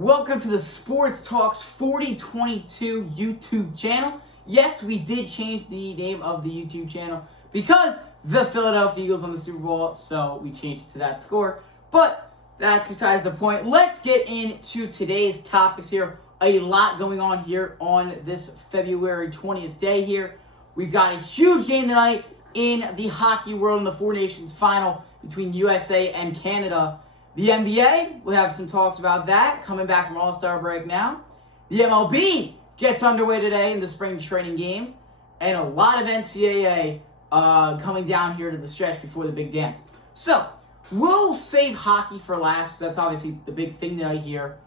Welcome to the Sports Talks 4022 YouTube channel. Yes, we did change the name of the YouTube channel because the Philadelphia Eagles won the Super Bowl, so we changed it to that score. But that's besides the point. Let's get into today's topics here. A lot going on here on this February 20th day here. We've got a huge game tonight in the hockey world in the Four Nations final between USA and Canada. The NBA, we have some talks about that, coming back from All-Star break now. The MLB gets underway today in the spring training games. And a lot of NCAA coming down here to the stretch before the big dance. So, we'll save hockey for last, because that's obviously the big thing tonight here.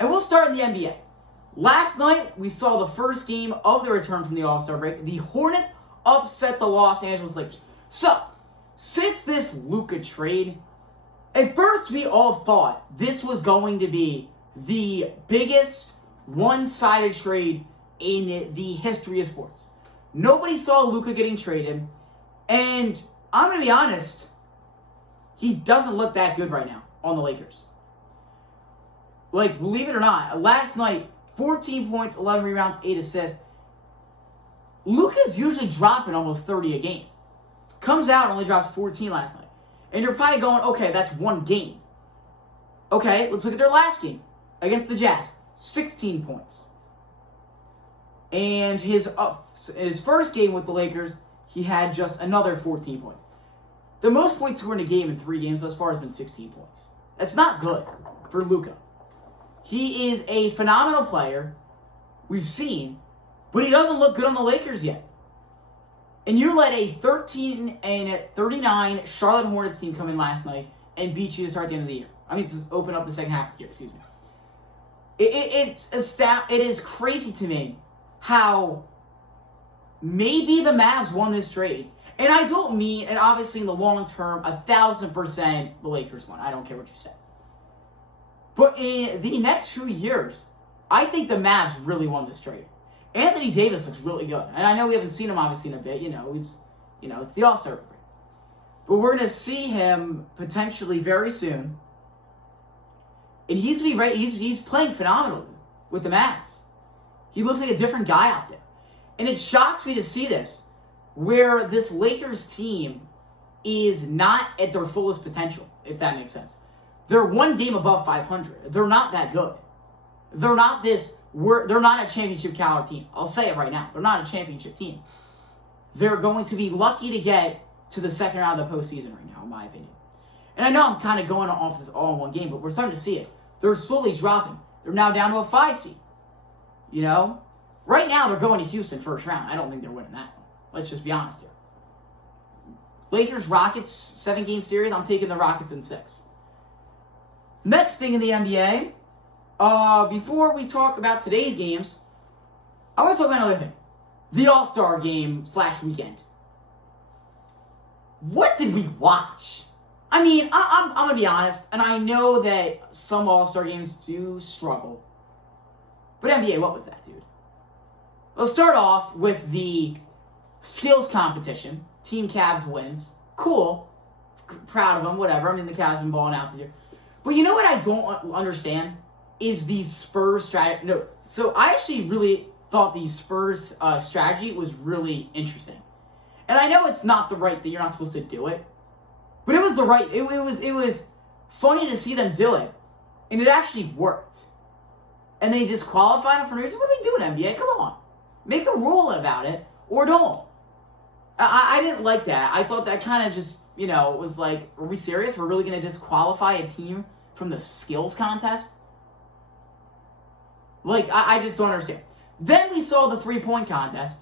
And we'll start in the NBA. Last night, we saw the first game of the return from the All-Star break. The Hornets upset the Los Angeles Lakers. So, since this Luka trade, at first, we all thought this was going to be the biggest one-sided trade in the history of sports. Nobody saw Luka getting traded, and I'm going to be honest, he doesn't look that good right now on the Lakers. Like, believe it or not, last night, 14 points, 11 rebounds, 8 assists. Luka's usually dropping almost 30 a game. Comes out and only drops 14 last night. And you're probably going, okay, that's one game. Okay, let's look at their last game against the Jazz. 16 points. And his first game with the Lakers, he had just another 14 points. The most points scored in a game in 3 games thus far has been 16 points. That's not good for Luka. He is a phenomenal player, we've seen, but he doesn't look good on the Lakers yet. And you let a 13-39 Charlotte Hornets team come in last night and beat you to start the end of the year. I mean, to open up the second half of the year, excuse me. It is crazy to me how maybe the Mavs won this trade. And I don't mean, and obviously in the long term, 1,000% the Lakers won. I don't care what you say. But in the next few years, I think the Mavs really won this trade. Anthony Davis looks really good. And I know we haven't seen him obviously in a bit. It's the All-Star break. But we're going to see him potentially very soon. And he's going to be right. He's playing phenomenally with the Mavs. He looks like a different guy out there. And it shocks me to see this, where this Lakers team is not at their fullest potential, if that makes sense. They're one game above 500. They're not that good. They're not a championship caliber team. I'll say it right now. They're not a championship team. They're going to be lucky to get to the second round of the postseason right now, in my opinion. And I know I'm kind of going off this all in one game, but we're starting to see it. They're slowly dropping. They're now down to a 5 seed. Right now they're going to Houston first round. I don't think they're winning that one. Let's just be honest here. Lakers-Rockets 7-game series. I'm taking the Rockets in 6. Next thing in the NBA. Before we talk about today's games, I want to talk about another thing. The All-Star game / weekend. What did we watch? I mean, I'm going to be honest, and I know that some All-Star games do struggle. But NBA, what was that, dude? Let's start off with the skills competition. Team Cavs wins. Cool. Proud of them, whatever. I mean, the Cavs have been balling out this year. But you know what I don't understand? Is the Spurs strategy. No, so I actually really thought the Spurs strategy was really interesting. And I know it's not the right thing, you're not supposed to do it. But it was the right, it was funny to see them do it. And it actually worked. And they disqualified him for no reason. What are they doing, NBA? Come on. Make a rule about it, or don't. I didn't like that. I thought that kind of just, was like, are we serious? We're really going to disqualify a team from the skills contest? Like, I just don't understand. Then we saw the 3-point contest.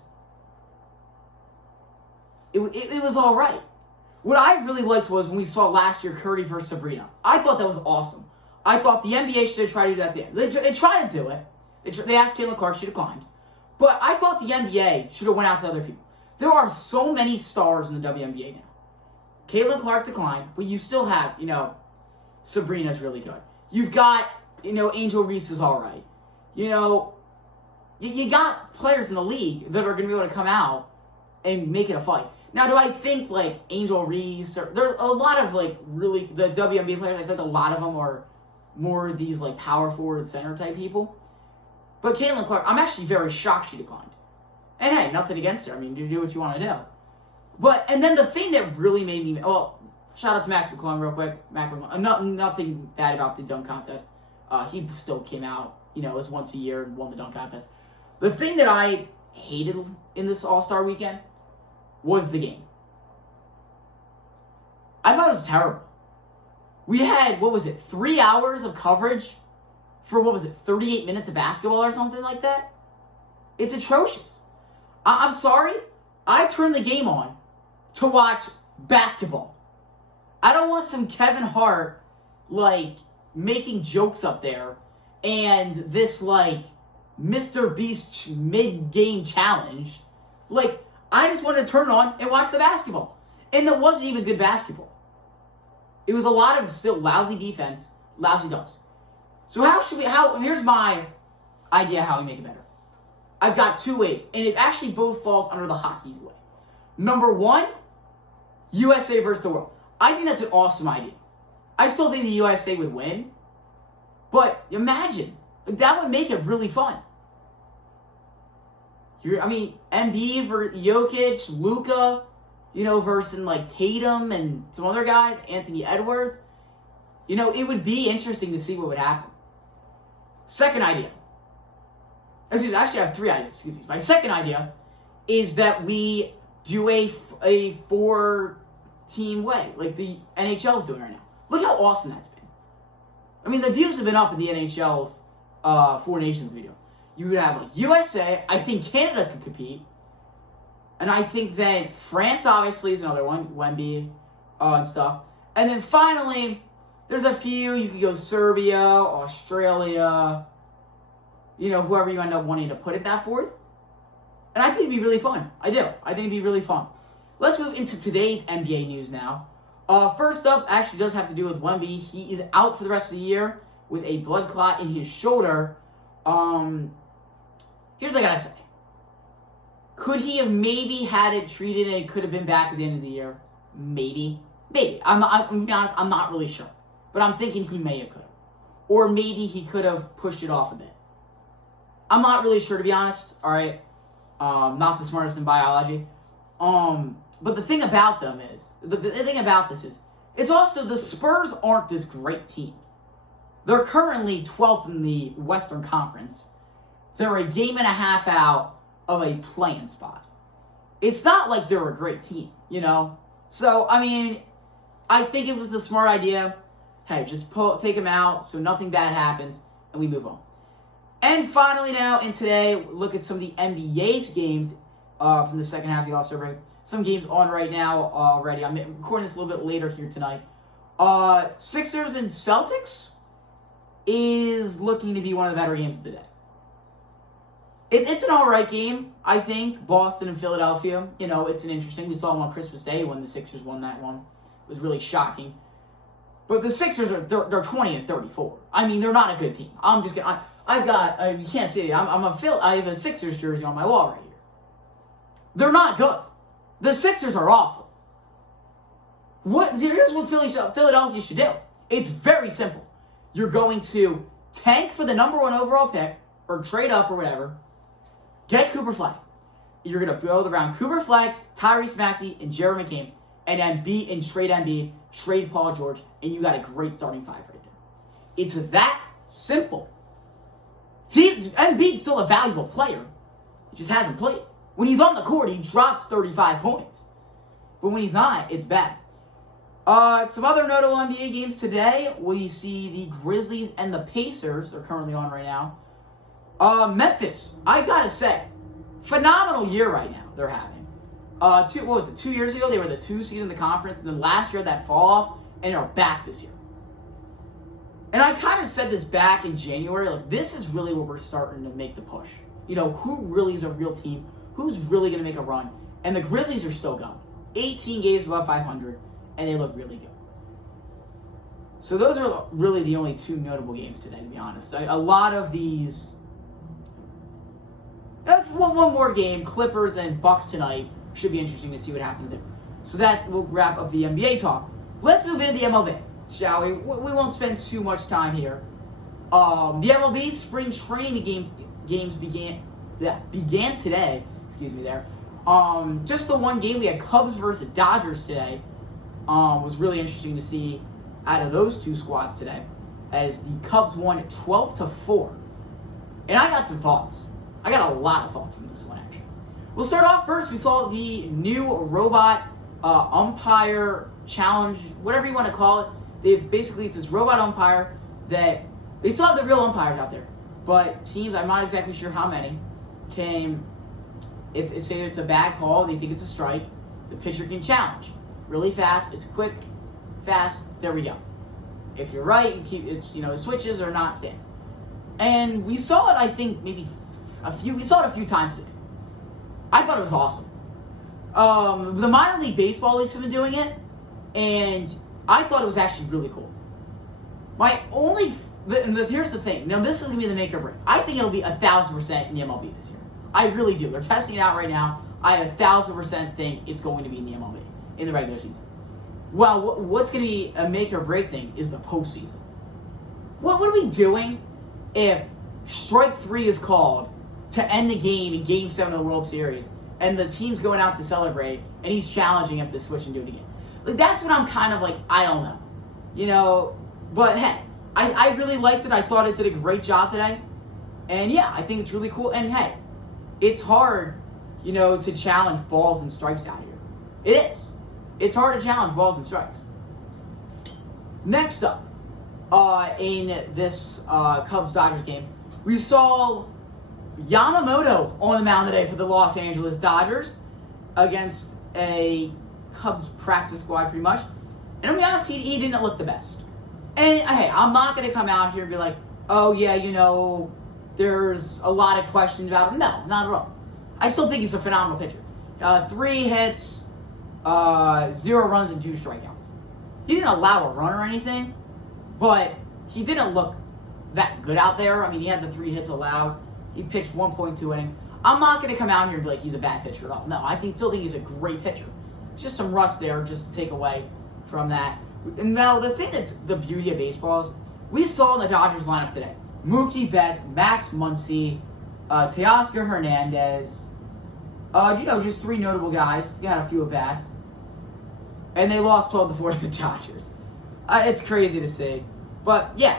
It was all right. What I really liked was when we saw last year Curry versus Sabrina. I thought that was awesome. I thought the NBA should have tried to do that there. They tried to do it. They asked Caitlin Clark. She declined. But I thought the NBA should have went out to other people. There are so many stars in the WNBA now. Caitlin Clark declined, but you still have, Sabrina's really good. You've got, Angel Reese is all right. You got players in the league that are going to be able to come out and make it a fight. Now, do I think, Angel Reese, there are a lot of, really, the WNBA players, I think a lot of them are more of these like power forward center type people. But Caitlin Clark, I'm actually very shocked she declined. And hey, nothing against her. I mean, you do what you want to do. But, and then the thing that really made me, well, shout out to Max McClung real quick. Max McClung, nothing bad about the dunk contest. He still came out, you know, as once a year and won the dunk contest. The thing that I hated in this All-Star weekend was the game. I thought it was terrible. We had, 3 hours of coverage for, 38 minutes of basketball or something like that? It's atrocious. I'm sorry. I turned the game on to watch basketball. I don't want some Kevin Hart, like, making jokes up there and this, like, Mr. Beast mid-game challenge. Like, I just wanted to turn it on and watch the basketball. And it wasn't even good basketball. It was a lot of still lousy defense, lousy dunks. So here's my idea how we make it better. I've got 2 ways, and it actually both falls under the hockey's way. Number 1, USA versus the world. I think that's an awesome idea. I still think the USA would win, but imagine, that would make it really fun. Embiid for Jokic, Luka, versus like Tatum and some other guys, Anthony Edwards. It would be interesting to see what would happen. Second idea. Actually, I have 3 ideas. My second idea is that we do a 4-team way, like the NHL is doing right now. Look how awesome that's been. The views have been up in the NHL's 4 Nations video. You would have like USA. I think Canada could compete. And I think then France obviously is another one, Wemby and stuff. And then finally, there's a few. You could go Serbia, Australia, whoever you end up wanting to put it that fourth. And I think it'd be really fun. I do. I think it'd be really fun. Let's move into today's NBA news now. First up, actually does have to do with Wemby. He is out for the rest of the year with a blood clot in his shoulder. Here's what I gotta say. Could he have maybe had it treated and it could have been back at the end of the year? Maybe. I'm gonna be honest, I'm not really sure. But I'm thinking he may have could have. Or maybe he could have pushed it off a bit. I'm not really sure, to be honest. Alright. Not the smartest in biology. But the thing about them is, the thing about this is, it's also the Spurs aren't this great team. They're currently 12th in the Western Conference. They're a game and a half out of a play-in spot. It's not like they're a great team, So, I think it was the smart idea. Hey, just take him out so nothing bad happens, and we move on. And finally now, and today, look at some of the NBA's games from the second half of the All-Star break. Some games on right now already. I'm recording this a little bit later here tonight. Sixers and Celtics is looking to be one of the better games of the day. It's an alright game, I think. Boston and Philadelphia. It's an interesting. We saw them on Christmas Day when the Sixers won that one. It was really shocking. But the Sixers they're 20 and 34. They're not a good team. I'm just kidding. You can't see it. I have a Sixers jersey on my wall right here. They're not good. The Sixers are awful. Here's what Philadelphia should do. It's very simple. You're going to tank for the number 1 overall pick, or trade up or whatever. Get Cooper Flag. You're going to build around Cooper Flag, Tyrese Maxey, and Jeremy McCain, and then trade Embiid, trade Paul George, and you got a great starting 5 right there. It's that simple. See, Embiid's still a valuable player. He just hasn't played. When he's on the court, he drops 35 points. But when he's not, it's bad. Some other notable NBA games today. We see the Grizzlies and the Pacers are currently on right now. Memphis, I gotta say, phenomenal year right now they're having. 2 years ago, they were the 2 seed in the conference, and then last year that fall off, and they're back this year. And I kind of said this back in January, like, this is really where we're starting to make the push. Who really is a real team? Who's really going to make a run? And the Grizzlies are still going. 18 games above 500, and they look really good. So those are really the only 2 notable games today, to be honest. A lot of these... One more game, Clippers and Bucks tonight. Should be interesting to see what happens there. So that will wrap up the NBA talk. Let's move into the MLB, shall we? We won't spend too much time here. The MLB spring training games began today. Excuse me there. Just the one game we had Cubs versus Dodgers today. Was really interesting to see out of those two squads today, as the Cubs won 12-4. And I got some thoughts. I got a lot of thoughts from this one, actually. We'll start off first. We saw the new robot umpire challenge, whatever you want to call it. It's this robot umpire that they still have the real umpires out there, but teams, I'm not exactly sure how many, can, if say it's a bad call, they think it's a strike, the pitcher can challenge really fast. It's quick, fast. There we go. If you're right, you keep it switches or not stands. And we saw it, I think, we saw it a few times today. I thought it was awesome. The minor league baseball leagues have been doing it, and I thought it was actually really cool. Here's the thing. Now, this is going to be the make or break. I think it'll be 1,000% in the MLB this year. I really do. They're testing it out right now. I 1,000% think it's going to be in the MLB in the regular season. Well, what's going to be a make or break thing is the postseason. What are we doing if strike 3 is called to end the game in Game 7 of the World Series, and the team's going out to celebrate, and he's challenging him to switch and do it again? That's what I'm kind of like, I don't know. But hey, I really liked it. I thought it did a great job today. And yeah, I think it's really cool. And hey, it's hard, to challenge balls and strikes out here. It is. It's hard to challenge balls and strikes. Next up, in this Cubs-Dodgers game, we saw Yamamoto on the mound today for the Los Angeles Dodgers against a Cubs practice squad, pretty much. And I'll be honest, he didn't look the best. And hey, I'm not going to come out here and be like, oh yeah, there's a lot of questions about him. No, not at all. I still think he's a phenomenal pitcher. 3 hits, 0 runs, and 2 strikeouts. He didn't allow a run or anything, but he didn't look that good out there. I mean, he had the 3 hits allowed. He pitched 1.2 innings. I'm not going to come out here and be like he's a bad pitcher at all. No, I still think he's a great pitcher. It's just some rust there just to take away from that. And now, the thing that's the beauty of baseball is we saw in the Dodgers lineup today Mookie Betts, Max Muncy, Teoscar Hernandez, just 3 notable guys. They had a few at-bats. And they lost 12-4 to the Dodgers. It's crazy to see. But, yeah,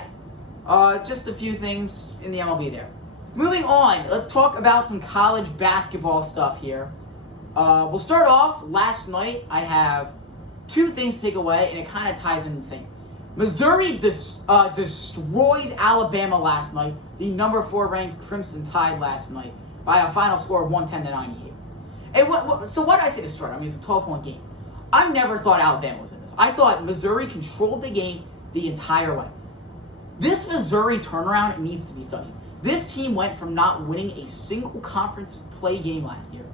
just a few things in the MLB there. Moving on, let's talk about some college basketball stuff here. We'll start off. Last night, I have 2 things to take away, and it kind of ties in the same. Missouri destroys Alabama last night, the number 4 ranked Crimson Tide last night, by a final score of 110-98. And so what did I say to start? I mean, it's a 12-point game. I never thought Alabama was in this. I thought Missouri controlled the game the entire way. This Missouri turnaround needs to be studied. This team went from not winning a single conference play game last year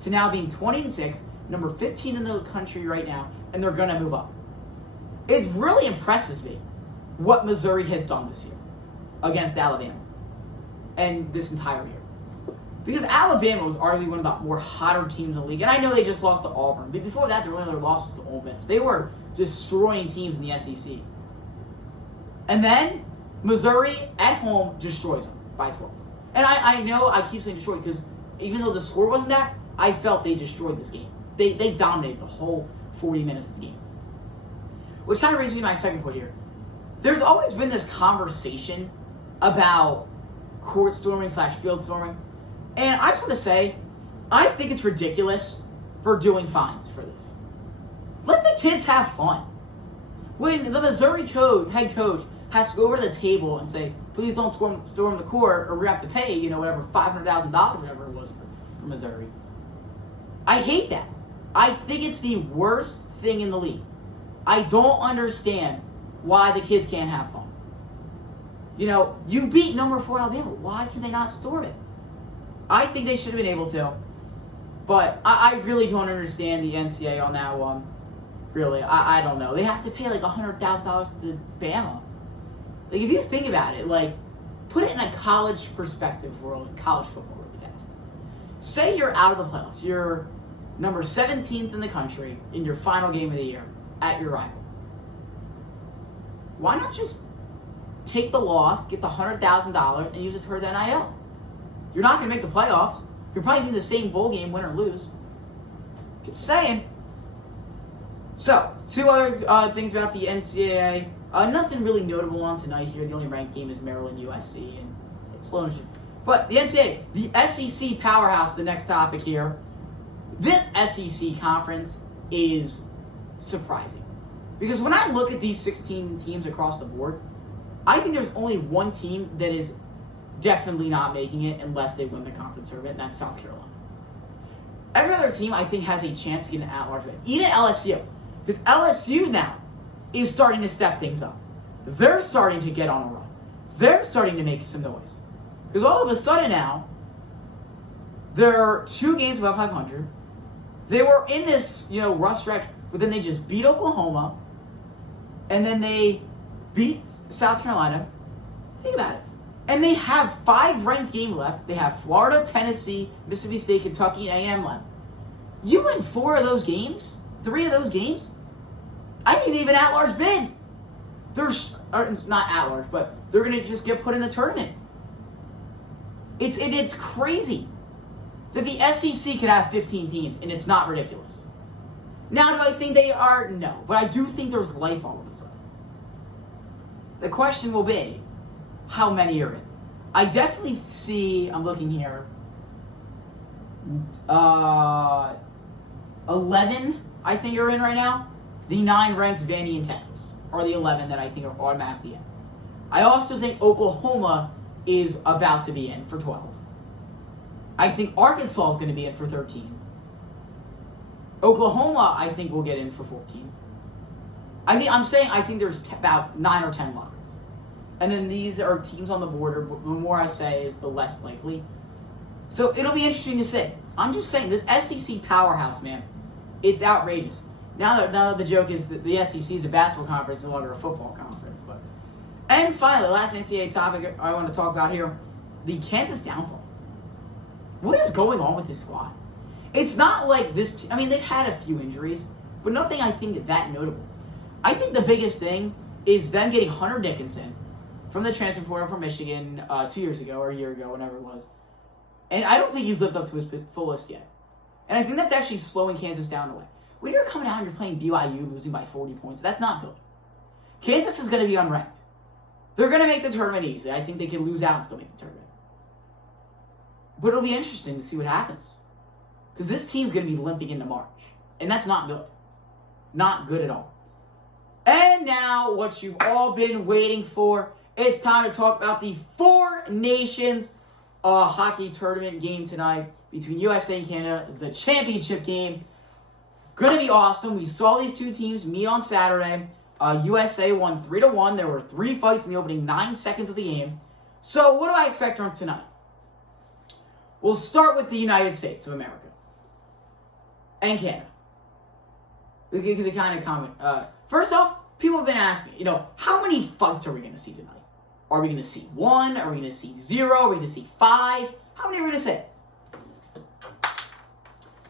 to now being 20-6, number 15 in the country right now, and they're going to move up. It really impresses me what Missouri has done this year against Alabama and this entire year. Because Alabama was arguably one of the more hotter teams in the league, and I know they just lost to Auburn, but before that, their only other loss was to Ole Miss. They were destroying teams in the SEC. And then Missouri at home destroys them by 12. And I know I keep saying destroyed because even though the score wasn't that, I felt they destroyed this game. They dominated the whole 40 minutes of the game. Which kind of brings me to my second point here. There's always been this conversation about court storming / field storming. And I just want to say, I think it's ridiculous for doing fines for this. Let the kids have fun. When the Missouri head coach has to go over to the table and say, please don't storm the court or we're going to have to pay, whatever, $500,000, whatever it was for Missouri. I hate that. I think it's the worst thing in the league. I don't understand why the kids can't have fun. You beat number 4 Alabama. Why can they not storm it? I think they should have been able to. But I really don't understand the NCAA on that one. Really, I don't know. They have to pay like $100,000 to Bama. Like, if you think about it, put it in a college perspective world, college football really fast. Say you're out of the playoffs. You're number 17th in the country in your final game of the year at your rival. Why not just take the loss, get the $100,000, and use it towards NIL. You're not going to make the playoffs. You're probably going to do the same bowl game, win or lose. Just saying. So, two other things about the NCAA. Nothing really notable on tonight here. The only ranked game is Maryland USC, and it's low. But the NCAA, the SEC powerhouse, the next topic here. This SEC conference is surprising. Because when I look at these 16 teams across the board, I think there's only one team that is definitely not making it unless they win the conference tournament, and that's South Carolina. Every other team, I think, has a chance to get an at-large bid. Even LSU. Because LSU now is starting to step things up. They're starting to get on a run. They're starting to make some noise. Because all of a sudden now, they're 2 games above 500. They were in this, rough stretch, but then they just beat Oklahoma, and then they beat South Carolina. Think about it. And they have 5 ranked games left. They have Florida, Tennessee, Mississippi State, Kentucky, and A&M left. You win 4 of those games, 3 of those games, I think they have an at-large bid. It's not at-large, but they're going to just get put in the tournament. It's crazy that the SEC could have 15 teams, and it's not ridiculous. Now, do I think they are? No. But I do think there's life all of a sudden. The question will be, how many are in? I definitely see, I'm looking here, 11, I think, are in right now. The 9 ranked Vandy and Texas are the 11 that I think are automatically in. I also think Oklahoma is about to be in for 12. I think Arkansas is going to be in for 13. Oklahoma, I think, will get in for 14. I think there's about 9 or 10 locks. And then these are teams on the border, but the more I say is the less likely. So it'll be interesting to see. I'm just saying, this SEC powerhouse, man, it's outrageous. Now that the joke is that the SEC is a basketball conference, no longer a football conference. And finally, the last NCAA topic I want to talk about here, the Kansas downfall. What is going on with this squad? It's not like this. They've had a few injuries, but nothing I think that notable. I think the biggest thing is them getting Hunter Dickinson from the transfer portal from Michigan 2 years ago or a year ago, whenever it was. And I don't think he's lived up to his fullest yet. And I think that's actually slowing Kansas down the way. When you're coming out and you're playing BYU losing by 40 points, that's not good. Kansas is going to be unranked. They're going to make the tournament easy. I think they can lose out and still make the tournament. But it'll be interesting to see what happens. Because this team's going to be limping into March. And that's not good. Not good at all. And now, what you've all been waiting for, it's time to talk about the 4 Nations hockey tournament game tonight between USA and Canada, the championship game. Gonna be awesome. We saw these 2 teams meet on Saturday. USA won 3-1. There were 3 fights in the opening 9 seconds of the game. So what do I expect from tonight? We'll start with the United States of America and Canada. Because it kind of comment. First off, people have been asking, how many fights are we going to see tonight? Are we going to see 1? Are we going to see 0? Are we going to see 5? How many are we going to see?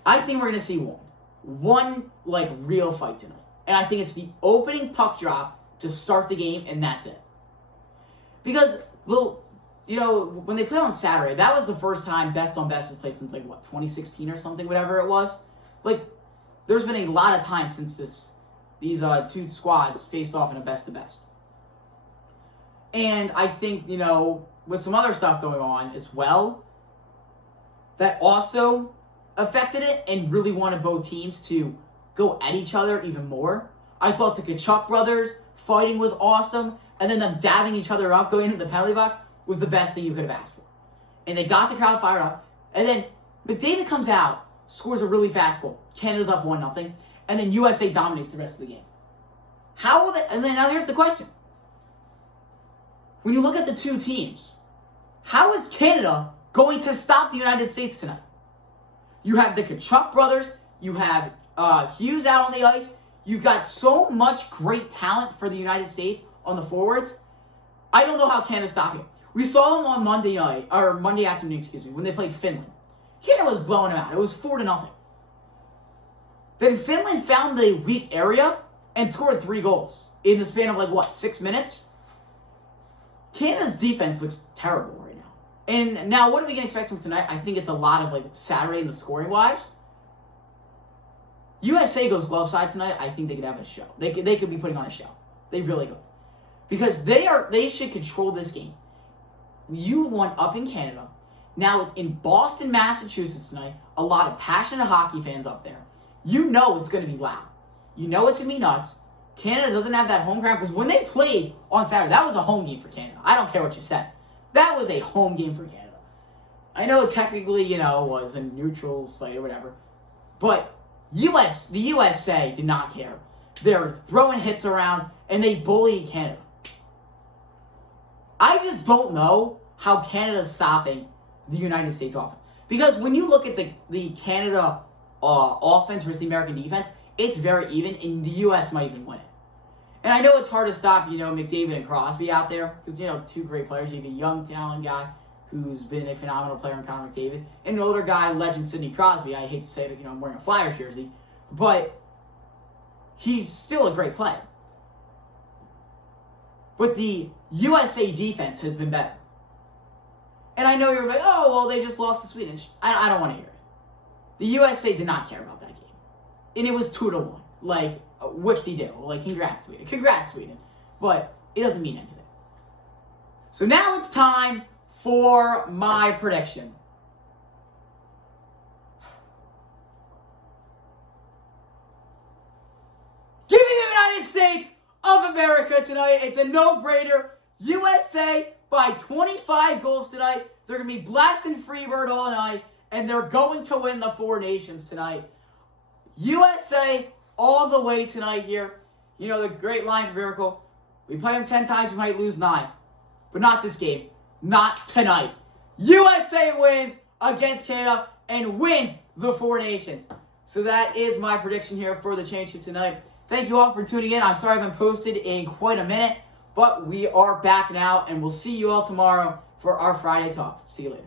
I think we're going to see 1. One, real fight tonight. And I think it's the opening puck drop to start the game, and that's it. Because, when they played on Saturday, that was the first time best on best has played since, 2016 or something, whatever it was. There's been a lot of time since these 2 squads faced off in a best-to-best. And I think, with some other stuff going on as well, that also affected it and really wanted both teams to go at each other even more. I thought the Kachuk brothers fighting was awesome, and then them dabbing each other up going into the penalty box was the best thing you could have asked for. And they got the crowd fired up, and then McDavid comes out, scores a really fast goal. Canada's up 1-0, and then USA dominates the rest of the game. How will they? And then now here's the question. When you look at the 2 teams, how is Canada going to stop the United States tonight? You have the Kachuk brothers. You have Hughes out on the ice. You've got so much great talent for the United States on the forwards. I don't know how Canada's stopping it. We saw them on Monday afternoon, when they played Finland. Canada was blowing them out. It was 4-0. Then Finland found the weak area and scored 3 goals in the span of 6 minutes? Canada's defense looks terrible right now. And now, what are we going to expect from tonight? I think it's a lot of, like, Saturday in the scoring-wise. USA goes glove side tonight. I think they could have a show. They could be putting on a show. They really could. Because they should control this game. You won up in Canada. Now it's in Boston, Massachusetts tonight. A lot of passionate hockey fans up there. You know it's going to be loud. You know it's going to be nuts. Canada doesn't have that home ground because when they played on Saturday, that was a home game for Canada. I don't care what you said. That was a home game for Canada. I know technically, it was a neutral site or whatever. But the USA did not care. They're throwing hits around and they bullied Canada. I just don't know how Canada's stopping the United States offense. Because when you look at the Canada offense versus the American defense, it's very even, and the U.S. might even win it. And I know it's hard to stop, McDavid and Crosby out there, because, two great players. You have a young, talented guy who's been a phenomenal player in Connor McDavid, and an older guy, legend Sidney Crosby. I hate to say it, I'm wearing a Flyers jersey, but he's still a great player. But the USA defense has been better. And I know you're like, oh, well, they just lost to Sweden. I don't want to hear it. The USA did not care about that game. And it was 2-1. Like, whoop-de-doo. Like, congrats, Sweden. Congrats, Sweden. But it doesn't mean anything. So now it's time for my prediction. Give me the United States of America tonight. It's a no-brainer. USA by 25 goals tonight. They're going to be blasting Freebird all night, and they're going to win the Four Nations tonight. USA all the way tonight here. The great line from Miracle. We play them 10 times, we might lose 9. But not this game. Not tonight. USA wins against Canada and wins the Four Nations. So that is my prediction here for the championship tonight. Thank you all for tuning in. I'm sorry I haven't posted in quite a minute, but we are back now, and we'll see you all tomorrow for our Friday talks. See you later.